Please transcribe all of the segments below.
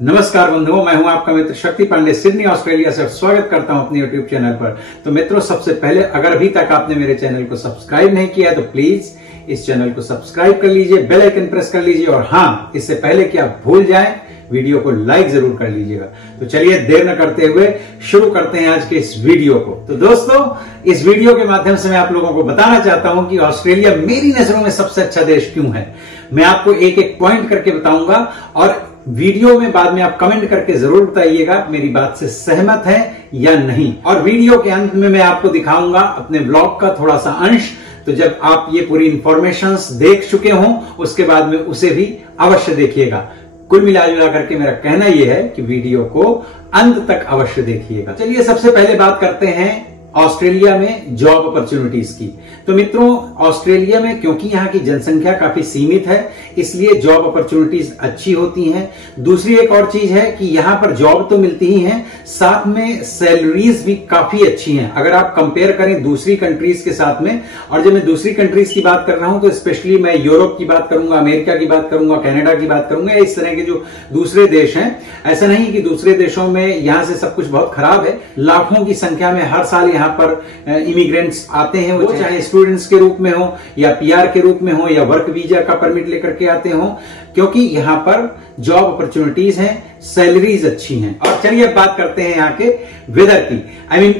नमस्कार बंधुओं, मैं हूं आपका मित्र शक्ति पांडे सिडनी ऑस्ट्रेलिया से। स्वागत करता हूं अपने यूट्यूब चैनल पर। तो मित्रों, सबसे पहले अगर अभी तक आपने मेरे चैनल को सब्सक्राइब नहीं किया तो प्लीज इस चैनल को सब्सक्राइब कर लीजिए, बेल आइकन प्रेस कर लीजिए और हाँ, इससे पहले कि आप भूल जाएं, वीडियो को लाइक जरूर कर लीजिएगा। तो चलिए देर न करते हुए शुरू करते हैं आज के इस वीडियो को। तो दोस्तों, इस वीडियो के माध्यम से मैं आप लोगों को बताना चाहता हूं कि ऑस्ट्रेलिया मेरी नजरों में सबसे अच्छा देश क्यों है। मैं आपको एक एक पॉइंट करके बताऊंगा और वीडियो में बाद में आप कमेंट करके जरूर बताइएगा मेरी बात से सहमत है या नहीं। और वीडियो के अंत में मैं आपको दिखाऊंगा अपने ब्लॉग का थोड़ा सा अंश। तो जब आप ये पूरी इंफॉर्मेशंस देख चुके हों उसके बाद में उसे भी अवश्य देखिएगा। कुल मिला करके मेरा कहना यह है कि वीडियो को अंत तक अवश्य देखिएगा। चलिए सबसे पहले बात करते हैं ऑस्ट्रेलिया में जॉब अपॉर्चुनिटीज की। तो मित्रों, ऑस्ट्रेलिया में क्योंकि यहाँ की जनसंख्या काफी सीमित है इसलिए जॉब अपॉर्चुनिटीज अच्छी होती हैं। दूसरी एक और चीज है कि यहाँ पर जॉब तो मिलती ही है, साथ में सैलरीज भी काफी अच्छी हैं अगर आप कंपेयर करें दूसरी कंट्रीज के साथ में। और जब मैं दूसरी कंट्रीज की बात कर रहा हूं तो स्पेशली मैं यूरोप की बात करूंगा, अमेरिका की बात करूंगा, कनाडा की बात करूंगा, इस तरह के जो दूसरे देश हैं। ऐसा नहीं कि दूसरे देशों में यहां से सब कुछ बहुत खराब है। लाखों की संख्या में हर साल यहाँ पर इमिग्रेंट्स आते हैं, वो चाहे स्टूडेंट्स के रूप में हो या पीआर के रूप में हो या वर्क वीजा का परमिट लेकर के आते हो, क्योंकि यहाँ पर जॉब अपॉर्चुनिटीज हैं, सैलरीज अच्छी हैं। और चलिए अब बात करते हैं यहाँ के वेदर की,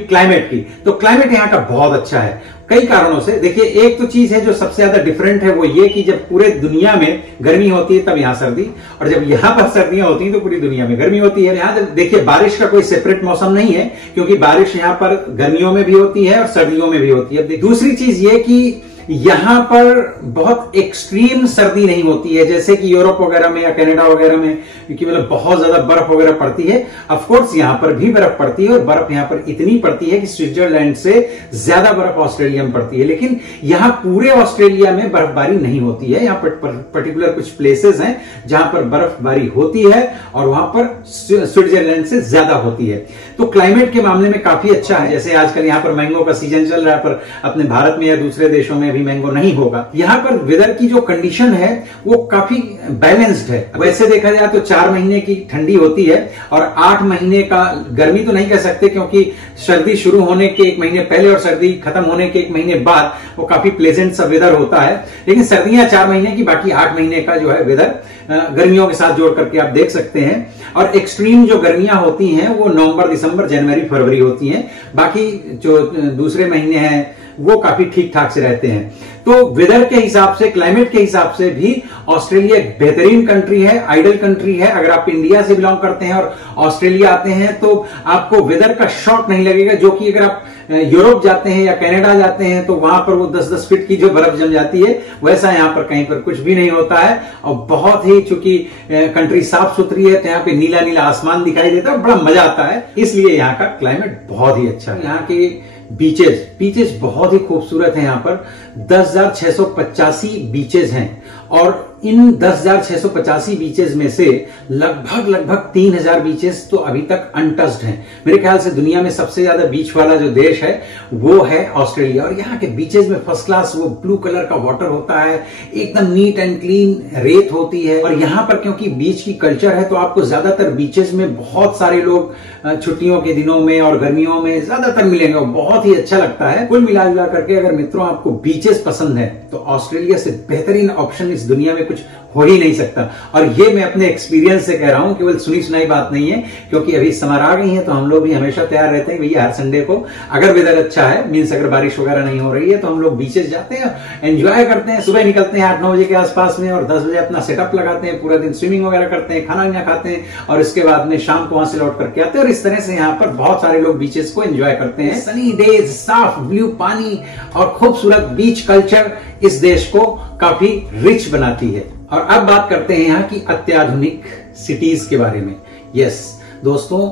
क्लाइमेट की। तो क्लाइमेट यहाँ का बहुत अच्छा है कई कारणों से। देखिए, एक तो चीज है जो सबसे ज्यादा डिफरेंट है वो ये कि जब पूरे दुनिया में गर्मी होती है तब यहाँ सर्दी, और जब यहाँ पर सर्दियां होती हैं तो पूरी दुनिया में गर्मी होती है। यहाँ देखिए, बारिश का कोई सेपरेट मौसम नहीं है क्योंकि बारिश यहाँ पर गर्मियों में भी होती है और सर्दियों में भी होती है। दूसरी चीज ये कि यहां पर बहुत एक्सट्रीम सर्दी नहीं होती है जैसे कि यूरोप वगैरह में या कनाडा वगैरह में, क्योंकि मतलब बहुत ज्यादा बर्फ वगैरह पड़ती है। ऑफ कोर्स यहां पर भी बर्फ पड़ती है और बर्फ यहां पर इतनी पड़ती है कि स्विट्जरलैंड से ज्यादा बर्फ ऑस्ट्रेलिया में पड़ती है। लेकिन यहां पूरे ऑस्ट्रेलिया में बर्फबारी नहीं होती है। यहां पर पर्टिकुलर कुछ प्लेसेस हैं जहां पर बर्फबारी होती है और वहां पर स्विट्जरलैंड से ज्यादा होती है। तो क्लाइमेट के मामले में काफी अच्छा है। जैसे आजकल यहां पर मैंगो का सीजन चल रहा है, पर अपने भारत में या दूसरे देशों में भी मैंगो नहीं होगा। यहाँ पर वेदर की जो कंडीशन है वो काफी बैलेंस्ड है। वैसे देखा जाए तो 4 महीने की ठंडी होती है और 8 महीने का गर्मी तो नहीं कह सकते क्योंकि सर्दी शुरू होने के 1 महीने पहले और सर्दी खत्म होने के 1 महीने बाद वो काफी प्लेजेंट सा वेदर होता है। लेकिन सर्दियां 4 महीने की, बाकी 8 महीने का जो है वेदर गर्मियों के साथ जोड़ करके आप देख सकते हैं। और एक्सट्रीम जो गर्मियां होती हैं वो नवंबर, दिसंबर, जनवरी, फरवरी होती हैं। बाकी जो दूसरे महीने हैं वो काफी ठीक ठाक से रहते हैं। तो वेदर के हिसाब से, क्लाइमेट के हिसाब से भी ऑस्ट्रेलिया एक बेहतरीन कंट्री है, आइडल कंट्री है। अगर आप इंडिया से बिलोंग करते हैं और ऑस्ट्रेलिया आते हैं तो आपको वेदर का शॉक नहीं लगेगा, जो कि अगर आप यूरोप जाते हैं या कनाडा जाते हैं तो वहां पर वो 10-10 फीट की जो बर्फ जम जाती है, वैसा यहां पर कहीं पर कुछ भी नहीं होता है। और बहुत ही, चूंकि कंट्री साफ सुथरी है तो यहाँ पे नीला नीला आसमान दिखाई देता है, बड़ा मजा आता है। इसलिए यहाँ का क्लाइमेट बहुत ही अच्छा है। यहाँ के बीचेस बहुत ही खूबसूरत है। यहाँ पर 10,685 बीचेस हैं और इन 10,685 बीचेस में से लगभग 3,000 बीचेस तो अभी तक अनटच्ड हैं। मेरे ख्याल से दुनिया में सबसे ज्यादा बीच वाला जो देश है वो है ऑस्ट्रेलिया। और यहाँ के बीचेस में फर्स्ट क्लास वो ब्लू कलर का वाटर होता है, एकदम नीट एंड क्लीन रेत होती है। और यहाँ पर क्योंकि बीच की कल्चर है तो आपको ज्यादातर बीचेस में बहुत सारे लोग छुट्टियों के दिनों में और गर्मियों में ज्यादातर मिलेंगे और बहुत ही अच्छा लगता है। कुल मिला करके अगर मित्रों आपको बीचेस पसंद है तो ऑस्ट्रेलिया से बेहतरीन ऑप्शन इस दुनिया में कुछ हो ही नहीं सकता। और ये मैं अपने एक्सपीरियंस से कह रहा हूं, केवल सुनी सुनाई बात नहीं है, क्योंकि अभी समर आ गई है तो हम लोग भी हमेशा तैयार रहते हैं भैया। हर संडे को अगर वेदर अच्छा है, मीन्स अगर बारिश वगैरह नहीं हो रही है, तो हम लोग बीचेस जाते हैं, एंजॉय करते हैं। सुबह निकलते हैं 8-9 बजे के आसपास में और 10 बजे अपना सेटअप लगाते हैं, पूरा दिन स्विमिंग वगैरह करते हैं, खाना वाना खाते हैं और इसके बाद में शाम को वहां से लौट करके आते हैं। और इस तरह से यहाँ पर बहुत सारे लोग बीचेस को एंजॉय करते हैं। सनी डेज, साफ ब्लू पानी और खूबसूरत बीच कल्चर इस देश को काफी रिच बनाती है। और अब बात करते हैं यहाँ की अत्याधुनिक सिटीज के बारे में। यस दोस्तों,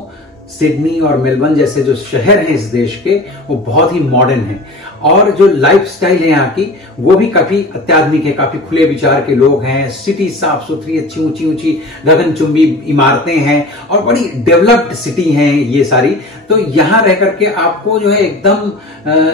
सिडनी और मेलबर्न जैसे जो शहर हैं इस देश के वो बहुत ही मॉडर्न हैं और जो लाइफस्टाइल है यहाँ की वो भी काफी अत्याधुनिक है। काफी खुले विचार के लोग हैं, सिटी साफ सुथरी, अच्छी ऊंची ऊंची गगनचुंबी इमारतें हैं और बड़ी डेवलप्ड सिटी हैं ये सारी। तो यहाँ रह करके आपको जो है एकदम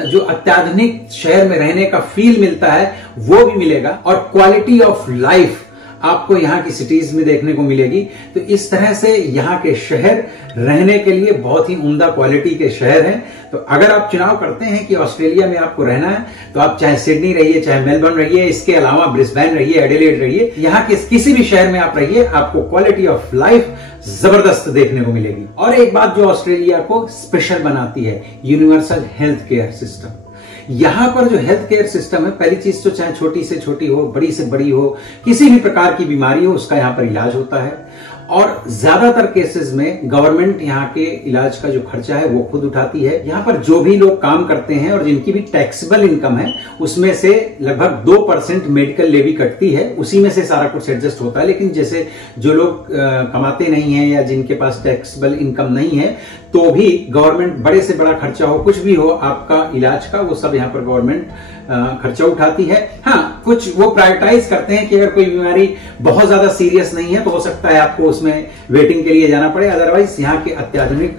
जो अत्याधुनिक शहर में रहने का फील मिलता है वो भी मिलेगा और क्वालिटी ऑफ लाइफ आपको यहाँ की सिटीज में देखने को मिलेगी। तो इस तरह से यहाँ के शहर रहने के लिए बहुत ही उम्दा क्वालिटी के शहर हैं। तो अगर आप चुनाव करते हैं कि ऑस्ट्रेलिया में आपको रहना है, तो आप चाहे सिडनी रहिए, चाहे मेलबर्न रहिए, इसके अलावा ब्रिस्बेन रहिए, एडिलेड रहिए, यहाँ के किसी भी शहर में आप रहिए, आपको क्वालिटी ऑफ लाइफ जबरदस्त देखने को मिलेगी। और एक बात जो ऑस्ट्रेलिया को स्पेशल बनाती है, यूनिवर्सल हेल्थ केयर सिस्टम। यहां पर जो हेल्थ केयर सिस्टम है, पहली चीज तो चाहे छोटी से छोटी हो, बड़ी से बड़ी हो, किसी भी प्रकार की बीमारी हो, उसका यहां पर इलाज होता है। और ज्यादातर केसेस में गवर्नमेंट यहाँ के इलाज का जो खर्चा है वो खुद उठाती है। यहाँ पर जो भी लोग काम करते हैं और जिनकी भी टैक्सेबल इनकम है, उसमें से लगभग 2% मेडिकल लेवी कटती है, उसी में से सारा कुछ एडजस्ट होता है। लेकिन जैसे जो लोग कमाते नहीं है या जिनके पास टैक्सेबल इनकम नहीं है, तो भी गवर्नमेंट बड़े से बड़ा खर्चा हो, कुछ भी हो आपका इलाज का, वो सब यहाँ पर गवर्नमेंट खर्चा उठाती है। हाँ, कुछ वो प्रायोरिटाइज करते हैं कि अगर कोई बीमारी बहुत ज्यादा सीरियस नहीं है तो हो सकता है आपको उसमें वेटिंग के लिए जाना पड़े। अदरवाइज यहाँ के अत्याधुनिक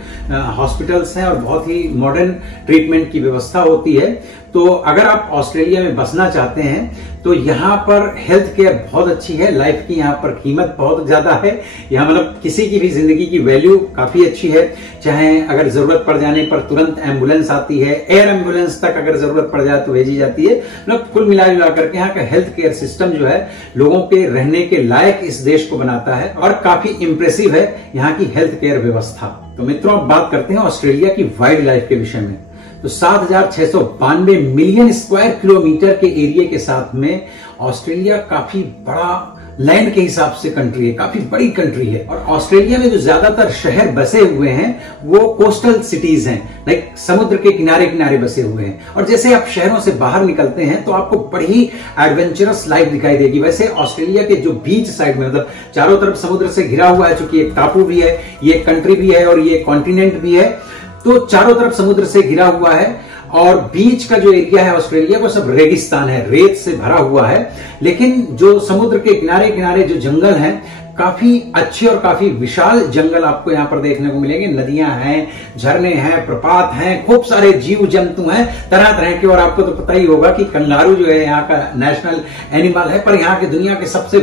हॉस्पिटल्स हैं और बहुत ही मॉडर्न ट्रीटमेंट की व्यवस्था होती है। तो अगर आप ऑस्ट्रेलिया में बसना चाहते हैं तो यहाँ पर हेल्थ केयर बहुत अच्छी है, लाइफ की यहाँ पर कीमत बहुत ज्यादा है। यहाँ मतलब किसी की भी जिंदगी की वैल्यू काफी अच्छी है। चाहे अगर जरूरत पड़ जाने पर तुरंत एम्बुलेंस आती है, एयर एम्बुलेंस तक अगर जरूरत पड़ जाए तो भेजी जाती है। मतलब कुल मिला करके यहाँ का हेल्थ केयर सिस्टम जो है लोगों के रहने के लायक इस देश को बनाता है और काफी इंप्रेसिव है यहाँ की हेल्थ केयर व्यवस्था। तो मित्रों, अब बात करते हैं ऑस्ट्रेलिया की वाइल्ड लाइफ के विषय में। तो 7,692 मिलियन स्क्वायर किलोमीटर के एरिया के साथ में ऑस्ट्रेलिया काफी बड़ा लैंड के हिसाब से कंट्री है, काफी बड़ी कंट्री है। और ऑस्ट्रेलिया में जो ज्यादातर शहर बसे हुए हैं वो कोस्टल सिटीज हैं, लाइक समुद्र के किनारे किनारे बसे हुए हैं। और जैसे आप शहरों से बाहर निकलते हैं तो आपको बड़ी एडवेंचरस लाइफ दिखाई देगी। वैसे ऑस्ट्रेलिया के जो बीच साइड में, मतलब चारों तरफ समुद्र से घिरा हुआ है, चूंकि एक टापू भी है, ये एक कंट्री भी है और ये कॉन्टिनेंट भी है, तो चारों तरफ समुद्र से घिरा हुआ है। और बीच का जो एरिया है ऑस्ट्रेलिया वो सब रेगिस्तान है, रेत से भरा हुआ है। लेकिन जो समुद्र के किनारे किनारे जो जंगल हैं, काफी अच्छे और काफी विशाल जंगल आपको यहाँ पर देखने को मिलेंगे। नदियां हैं, झरने हैं, प्रपात हैं, खूब सारे जीव जंतु हैं तरह तरह के। और आपको तो पता ही होगा कि कंगारू जो है यहाँ का नेशनल एनिमल है, पर यहाँ के दुनिया के सबसे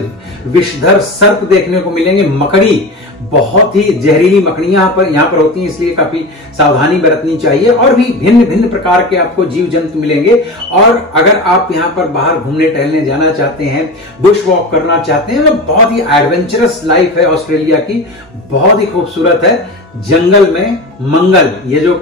विषधर सर्प देखने को मिलेंगे, मकड़ी। बहुत ही जहरीली मकड़ियां यहाँ पर होती हैं, इसलिए काफी सावधानी बरतनी चाहिए। और भी भिन्न भिन्न प्रकार के आपको जीव जंतु मिलेंगे। और अगर आप यहाँ पर बाहर घूमने टहलने जाना चाहते हैं, बुश वॉक करना चाहते हैं, तो बहुत ही एडवेंचरस लाइफ है ऑस्ट्रेलिया की, बहुत ही खूबसूरत है। जंगल में मंगल, ये जो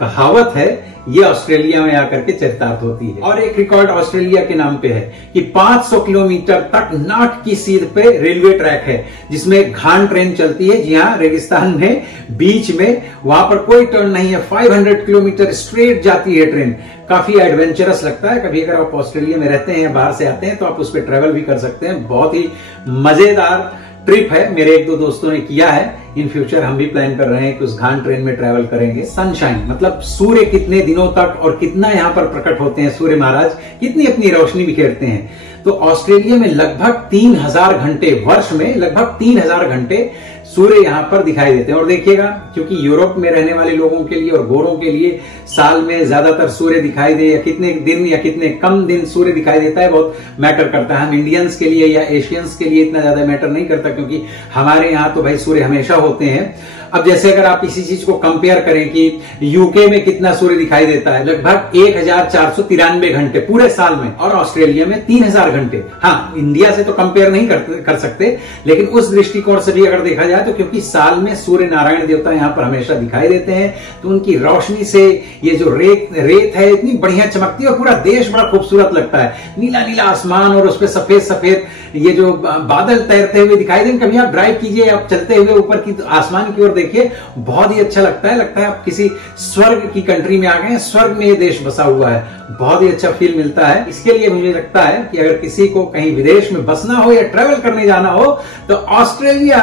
कहावत है, ये ऑस्ट्रेलिया में आकर के चरितार्थ होती है। और एक रिकॉर्ड ऑस्ट्रेलिया के नाम पे है कि 500 किलोमीटर तक नाट की सीध पे रेलवे ट्रैक है, जिसमें घान ट्रेन चलती है। जी हाँ, रेगिस्तान में बीच में, वहां पर कोई टर्न नहीं है, 500 किलोमीटर स्ट्रेट जाती है ट्रेन। काफी एडवेंचरस लगता है। कभी अगर आप ऑस्ट्रेलिया में रहते हैं, बाहर से आते हैं, तो आप उस पर ट्रेवल भी कर सकते हैं। बहुत ही मजेदार ट्रिप है, मेरे एक दो दोस्तों ने किया है। इन फ्यूचर हम भी प्लान कर रहे हैं कि उस घान ट्रेन में ट्रैवल करेंगे। सनशाइन मतलब सूर्य कितने दिनों तक और कितना यहाँ पर प्रकट होते हैं, सूर्य महाराज कितनी अपनी रोशनी बिखेरते हैं। तो ऑस्ट्रेलिया में लगभग 3000 घंटे, वर्ष में लगभग 3000 घंटे सूर्य यहाँ पर दिखाई देते हैं। और देखिएगा, क्योंकि यूरोप में रहने वाले लोगों के लिए और गोरों के लिए साल में ज्यादातर सूर्य दिखाई दे या कितने दिन या कितने कम दिन सूर्य दिखाई देता है, बहुत मैटर करता है। हम इंडियंस के लिए या एशियंस के लिए इतना ज्यादा मैटर नहीं करता, क्योंकि हमारे यहाँ तो भाई सूर्य हमेशा होते हैं। अब जैसे अगर आप इसी चीज को कंपेयर करें कि यूके में कितना सूर्य दिखाई देता है, लगभग 1493 घंटे पूरे साल में, और ऑस्ट्रेलिया में 3000 घंटे। हाँ, इंडिया से तो कंपेयर नहीं कर सकते, लेकिन उस दृष्टिकोण से भी अगर देखा जाए तो क्योंकि साल में सूर्य नारायण देवता यहाँ पर हमेशा दिखाई देते हैं, तो उनकी रोशनी से ये जो रेत है इतनी बढ़िया चमकती है और पूरा देश बड़ा खूबसूरत लगता है। नीला नीला आसमान और उस पर सफेद सफेद ये जो बादल तैरते हुए दिखाई देंगे। कभी आप ड्राइव कीजिए, आप चलते हुए ऊपर की आसमान की ओर देखिए, बहुत ही अच्छा लगता है। लगता है आप किसी स्वर्ग की कंट्री में आ गए हैं, स्वर्ग में ये देश बसा हुआ है। बहुत ही अच्छा फील मिलता है। इसके लिए मुझे लगता है कि अगर किसी को कहीं विदेश में बसना हो या ट्रेवल करने जाना हो तो Australia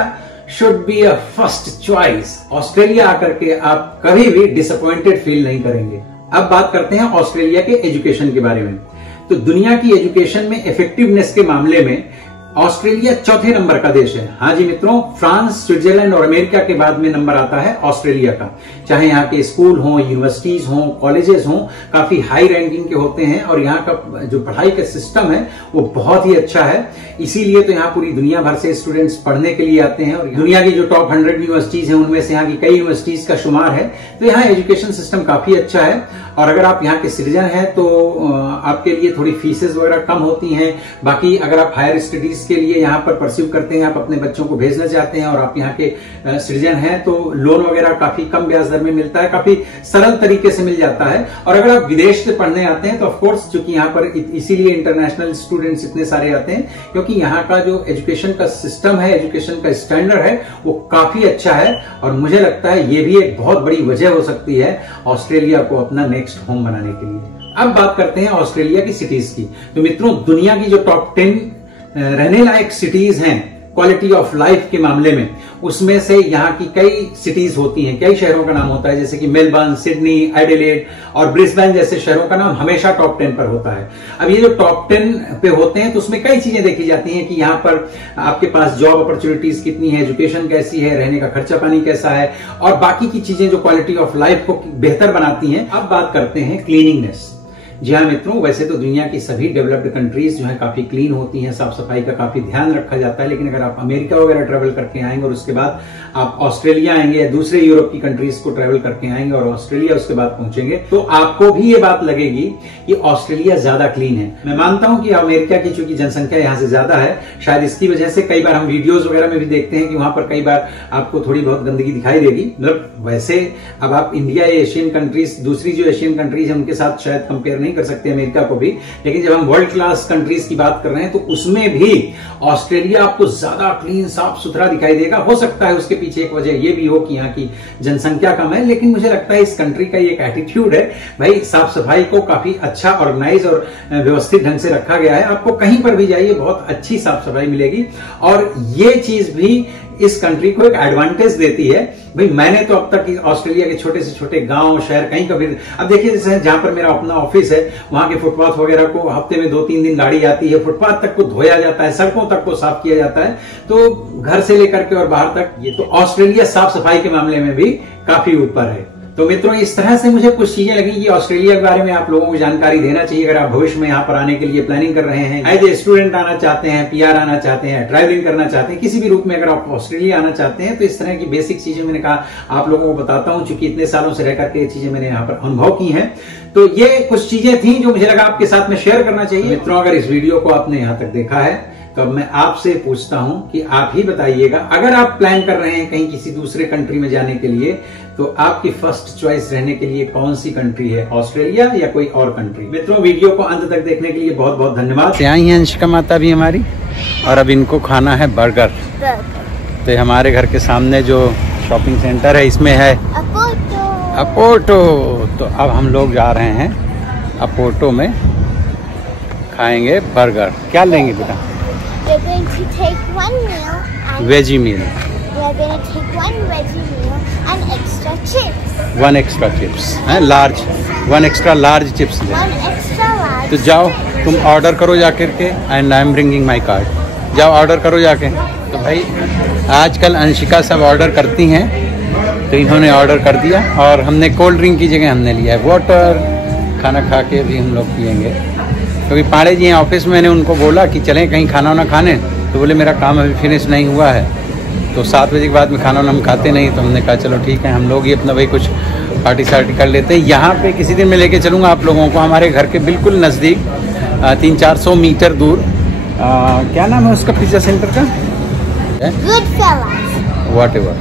should be a first choice. Australia आकर के आप कभी भी डिसअपॉइंटेड फील नहीं करेंगे। अब बात करते हैं ऑस्ट्रेलिया के एजुकेशन के बारे में। तो दुनिया की एजुकेशन में इफेक्टिवनेस के मामले में ऑस्ट्रेलिया चौथे नंबर का देश है। हाँ जी मित्रों, फ्रांस, स्विट्जरलैंड और अमेरिका के बाद में नंबर आता है ऑस्ट्रेलिया का। चाहे यहाँ के स्कूल हों, यूनिवर्सिटीज हों, कॉलेजेस हों, काफी हाई रैंकिंग के होते हैं और यहाँ का जो पढ़ाई का सिस्टम है वो बहुत ही अच्छा है। इसीलिए तो यहाँ पूरी दुनिया भर से स्टूडेंट्स पढ़ने के लिए आते हैं और दुनिया की जो टॉप 100 यूनिवर्सिटीज हैं उनमें से यहाँ की कई यूनिवर्सिटीज का शुमार है। तो यहाँ एजुकेशन सिस्टम काफी अच्छा है और अगर आप यहाँ के सिटीजन हैं तो आपके लिए थोड़ी फीसेस वगैरह कम होती हैं। बाकी अगर आप हायर स्टडीज के लिए यहाँ पर परस्यू करते हैं, आप अपने बच्चों को भेजना चाहते हैं और आप यहाँ के सिटीजन हैं तो लोन वगैरह काफी कम ब्याज दर में मिलता है, काफी सरल तरीके से मिल जाता है। और अगर आप विदेश से पढ़ने आते हैं तो ऑफकोर्स चूंकि यहाँ पर इसीलिए इंटरनेशनल स्टूडेंट्स इतने सारे आते हैं क्योंकि यहाँ का जो एजुकेशन का सिस्टम है, एजुकेशन का स्टैंडर्ड है वो काफी अच्छा है और मुझे लगता है ये भी एक बहुत बड़ी वजह हो सकती है ऑस्ट्रेलिया को अपना नेक्स्ट होम बनाने के लिए। अब बात करते हैं ऑस्ट्रेलिया की सिटीज की। तो मित्रों, दुनिया की जो टॉप 10 रहने लायक सिटीज हैं क्वालिटी ऑफ लाइफ के मामले में, उसमें से यहाँ की कई सिटीज होती हैं, कई शहरों का नाम होता है, जैसे कि मेलबर्न, सिडनी, एडिलेड और ब्रिस्बेन जैसे शहरों का नाम हमेशा टॉप 10 पर होता है। अब ये जो टॉप 10 पे होते हैं तो उसमें कई चीजें देखी जाती हैं कि यहाँ पर आपके पास जॉब अपॉर्चुनिटीज कितनी है, एजुकेशन कैसी है, रहने का खर्चा पानी कैसा है और बाकी की चीजें जो क्वालिटी ऑफ लाइफ को बेहतर बनाती हैं। अब बात करते हैं क्लीनिंगनेस। जी हाँ मित्रों, वैसे तो दुनिया की सभी डेवलप्ड कंट्रीज जो है काफी क्लीन होती हैं, साफ सफाई का काफी ध्यान रखा जाता है। लेकिन अगर आप अमेरिका वगैरह ट्रेवल करके आएंगे और उसके बाद आप ऑस्ट्रेलिया आएंगे या दूसरे यूरोप की कंट्रीज को ट्रेवल करके आएंगे और ऑस्ट्रेलिया उसके बाद पहुंचेंगे तो आपको भी ये बात लगेगी कि ऑस्ट्रेलिया ज्यादा क्लीन है। मैं मानता हूं कि अमेरिका की चूंकि जनसंख्या यहां से ज्यादा है, शायद इसकी वजह से कई बार हम वीडियोज वगैरह में भी देखते हैं कि वहां पर कई बार आपको थोड़ी बहुत गंदगी दिखाई देगी। मतलब वैसे अब आप इंडिया या एशियन कंट्रीज, दूसरी जो एशियन कंट्रीज है उनके साथ शायद कंपेयर नहीं कर सकते अमेरिका को भी, लेकिन जब हम वर्ल्ड क्लास कंट्रीज की बात कर रहे हैं तो उसमें भी ऑस्ट्रेलिया आपको ज्यादा क्लीन, साफ सुथरा दिखाई देगा। हो सकता है उसके पीछे एक वजह ये भी हो कि यहाँ की जनसंख्या कम है, लेकिन मुझे लगता है इस कंट्री का एक एटीट्यूड है, भाई साफ सफाई को काफी अच्छा ऑर्गेनाइज और व्यवस्थित ढंग से रखा गया है। आपको कहीं पर भी जाइए बहुत अच्छी साफ सफाई मिलेगी और ये चीज भी इस कंट्री को एक एडवांटेज देती है। भाई मैंने तो अब तक ऑस्ट्रेलिया के छोटे से छोटे गांव, शहर कहीं कभी, अब देखिए जैसे जहां पर मेरा अपना ऑफिस है वहां के फुटपाथ वगैरह को हफ्ते में 2-3 दिन गाड़ी आती है, फुटपाथ तक को धोया जाता है, सड़कों तक को साफ किया जाता है। तो घर से लेकर के और बाहर तक ये तो ऑस्ट्रेलिया साफ सफाई के मामले में भी काफी ऊपर है। तो मित्रों, इस तरह से मुझे कुछ चीजें लगी कि ऑस्ट्रेलिया के बारे में आप लोगों को जानकारी देना चाहिए। अगर आप भविष्य में यहाँ पर आने के लिए प्लानिंग कर रहे हैं, एज ए स्टूडेंट आना चाहते हैं, पीआर आना चाहते हैं, ट्रैवलिंग करना चाहते हैं, किसी भी रूप में अगर आप ऑस्ट्रेलिया आना चाहते हैं तो इस तरह की बेसिक चीजें मैंने कहा आप लोगों को बताता हूं, चूंकि इतने सालों से रह करके ये चीजें मैंने यहाँ पर अनुभव की हैं। तो ये कुछ चीजें थी जो मुझे लगा आपके साथ में शेयर करना चाहिए। मित्रों, अगर इस वीडियो को आपने यहाँ तक देखा है तो अब मैं आपसे पूछता हूं कि आप ही बताइएगा, अगर आप प्लान कर रहे हैं कहीं किसी दूसरे कंट्री में जाने के लिए तो आपकी फर्स्ट चॉइस रहने के लिए कौन सी कंट्री है, ऑस्ट्रेलिया या कोई और कंट्री? मित्रों, वीडियो को अंत तक देखने के लिए बहुत बहुत धन्यवाद। यहाँ ही अंशिका माता भी हमारी और अब इनको खाना है बर्गर। तो हमारे घर के सामने जो शॉपिंग सेंटर है इसमें है अपोर्टो। तो अब हम लोग जा रहे हैं अपोर्टो में, खाएंगे बर्गर। क्या लेंगे बेटा? We're going to take one meal and veggie meal, we're going to take one veggie meal and extra chips. One extra chips है, large, one extra large chips ले। One extra large. तो जाओ chips. तुम order करो जाकर के, and I am bringing my card. जाओ order करो जाके। तो भाई आजकल अंशिका सब ऑर्डर करती हैं तो इन्होंने ऑर्डर कर दिया और हमने कोल्ड ड्रिंक की जगह हमने लिया है वाटर। खाना खा के भी हम लोग पियेंगे क्योंकि पाड़े जी हैं ऑफिस में। मैंने उनको बोला कि चलें कहीं खाना वाना खाने, तो बोले मेरा काम अभी फिनिश नहीं हुआ है, तो 7 बजे के बाद में खाना वाना हम खाते नहीं। तो हमने कहा चलो ठीक है, हम लोग ही अपना भाई कुछ पार्टी सार्टी कर लेते हैं। यहाँ पे किसी दिन मैं लेके चलूँगा आप लोगों को, हमारे घर के बिल्कुल नज़दीक 300-400 मीटर दूर। क्या नाम है उसका पिज्ज़ा सेंटर का? What ever.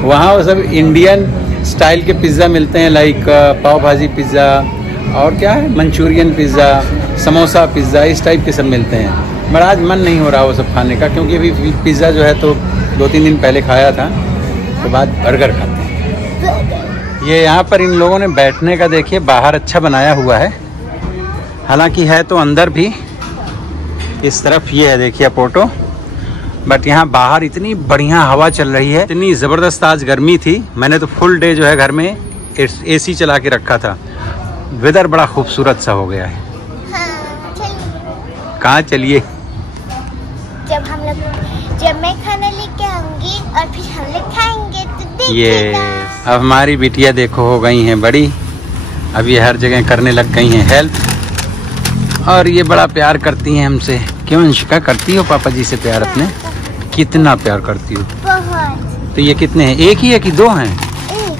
वहाँ वो सब इंडियन स्टाइल के पिज़्ज़ा मिलते हैं, लाइक पाव भाजी पिज़्ज़ा और क्या है, मंचूरियन पिज़्ज़ा, समोसा पिज़्ज़ा, इस टाइप के सब मिलते हैं। बट आज मन नहीं हो रहा वो सब खाने का क्योंकि अभी पिज़्ज़ा जो है तो 2-3 दिन पहले खाया था, तो बाद बर्गर खाते हैं। ये यहाँ पर इन लोगों ने बैठने का देखिए बाहर अच्छा बनाया हुआ है, हालांकि है तो अंदर भी। इस तरफ ये है देखिए अपोर्टो, बट यहाँ बाहर इतनी बढ़िया हवा चल रही है, इतनी ज़बरदस्त। आज गर्मी थी, मैंने तो फुल डे जो है घर में AC चला के रखा था। वेदर बड़ा खूबसूरत सा हो गया है। कहाँ चलिए? जब मैं खाना लेके आऊंगी और फिर हम लोग खाएंगे तो ये देखिएगा। अब हमारी बिटिया देखो हो गई हैं बड़ी, अब ये हर जगह करने लग गई हैं हेल्प, और ये बड़ा प्यार करती हैं हमसे। क्यों अंशिका, करती हो पापा जी से प्यार अपने? कितना प्यार करती हो? बहुत। तो ये कितने हैं, एक ही है कि दो हैं? एक।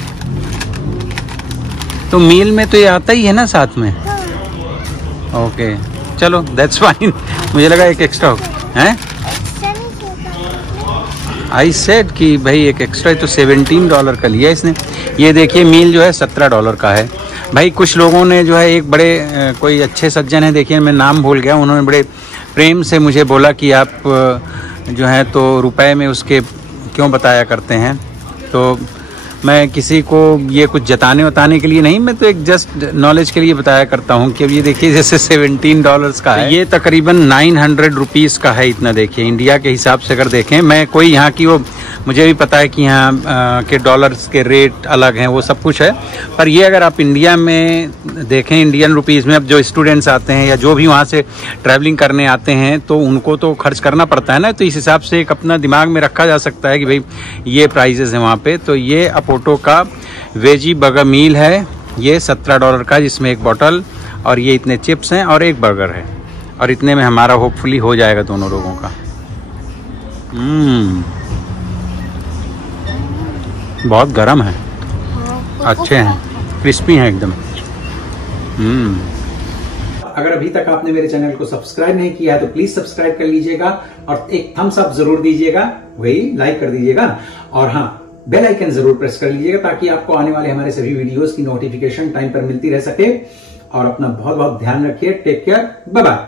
तो मील में तो ये आता ही है ना साथ में। हाँ। ओके चलो दैट्स फाइन। मुझे लगा एक एक्स्ट्रा है। एक्स्ट्रा नहीं सोचा। आई सेड कि भाई एक एक्स्ट्रा, तो $17 का लिया इसने। ये देखिए मील जो है $17 का है। भाई कुछ लोगों ने जो है, एक बड़े कोई अच्छे सज्जन है, देखिए मैं नाम भूल गया, उन्होंने बड़े प्रेम से मुझे बोला कि आप जो है तो रुपए में उसके क्यों बताया करते हैं। तो मैं किसी को ये कुछ जताने वताने के लिए नहीं, मैं तो एक जस्ट नॉलेज के लिए बताया करता हूँ कि अब ये देखिए जैसे $17 का है, ये तकरीबन 900 रुपीज़ का है। इतना देखिए इंडिया के हिसाब से अगर देखें, मैं कोई यहाँ की वो, मुझे भी पता है कि यहाँ के डॉलर्स के रेट अलग हैं, वो सब कुछ है, पर ये अगर आप इंडिया में देखें इंडियन रुपीज़ में, अब जो स्टूडेंट्स आते हैं या जो भी वहाँ से ट्रैवलिंग करने आते हैं तो उनको तो खर्च करना पड़ता है ना, तो इस हिसाब से एक अपना दिमाग में रखा जा सकता है कि भाई ये प्राइजेज़ हैं वहाँ पे। तो ये अपोटो का वेजी बर्गर मील है, ये $17 का, जिसमें एक बॉटल और ये इतने चिप्स हैं और एक बर्गर है, और इतने में हमारा होपफुली हो जाएगा दोनों लोगों का। बहुत गर्म है, अच्छे हैं, क्रिस्पी हैं एकदम। अगर अभी तक आपने मेरे चैनल को सब्सक्राइब नहीं किया है तो प्लीज सब्सक्राइब कर लीजिएगा और एक थम्स अप जरूर दीजिएगा, वही लाइक कर दीजिएगा, और हाँ बेल आइकन जरूर प्रेस कर लीजिएगा ताकि आपको आने वाले हमारे सभी वीडियोस की नोटिफिकेशन टाइम पर मिलती रह सके। और अपना बहुत बहुत ध्यान रखिए। Take care, bye bye.